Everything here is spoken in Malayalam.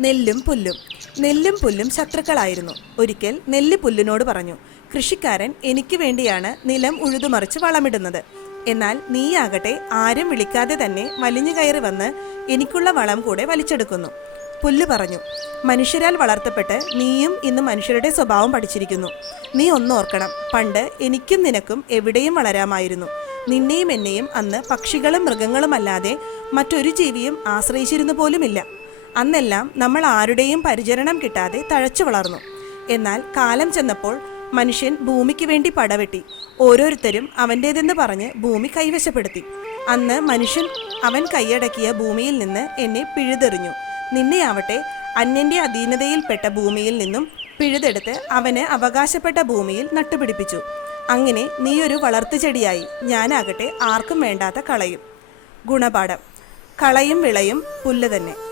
നെല്ലും പുല്ലും. നെല്ലും പുല്ലും ശത്രുക്കളായിരുന്നു. ഒരിക്കൽ നെല്ല് പുല്ലിനോട് പറഞ്ഞു കൃഷിക്കാരൻ എനിക്ക് വേണ്ടിയാണ് നിലം ഉഴുതുമറിച്ച് വളമിടുന്നത്. എന്നാൽ നീയാകട്ടെ ആരും വിളിക്കാതെ തന്നെ വലിഞ്ഞു കയറി വന്ന് എനിക്കുള്ള വളം കൂടെ വലിച്ചെടുക്കുന്നു. പുല്ല് പറഞ്ഞു മനുഷ്യരാൽ വളർത്തപ്പെട്ട് നീയും ഇന്ന് മനുഷ്യരുടെ സ്വഭാവം പഠിച്ചിരിക്കുന്നു. നീ ഒന്നോർക്കണം പണ്ട് എനിക്കും നിനക്കും എവിടെയും വളരാമായിരുന്നു. നിന്നെയും എന്നെയും അന്ന് പക്ഷികളും മൃഗങ്ങളുമല്ലാതെ മറ്റൊരു ജീവിയും ആശ്രയിച്ചിരുന്നു പോലുമില്ല. അന്നെല്ലാം നമ്മൾ ആരുടെയും പരിചരണം കിട്ടാതെ തഴച്ചു വളർന്നു. എന്നാൽ കാലം ചെന്നപ്പോൾ മനുഷ്യൻ ഭൂമിക്ക് വേണ്ടി പടവെട്ടി ഓരോരുത്തരും അവന്റേതെന്ന് പറഞ്ഞ് ഭൂമി കൈവശപ്പെടുത്തി. അന്ന് മനുഷ്യൻ അവൻ കൈയടക്കിയ ഭൂമിയിൽ നിന്ന് എന്നെ പിഴുതെറിഞ്ഞു. നിന്നെയാവട്ടെ അന്യന്റെ അധീനതയിൽപ്പെട്ട ഭൂമിയിൽ നിന്നും പിഴുതെടുത്ത് അവന് അവകാശപ്പെട്ട ഭൂമിയിൽ നട്ടുപിടിപ്പിച്ചു. അങ്ങനെ നീയൊരു വളർത്തുചെടിയായി. ഞാനാകട്ടെ ആർക്കും വേണ്ടാത്ത കളയും. ഗുണപാഠം. കളയും വിളയും പുല്ല് തന്നെ.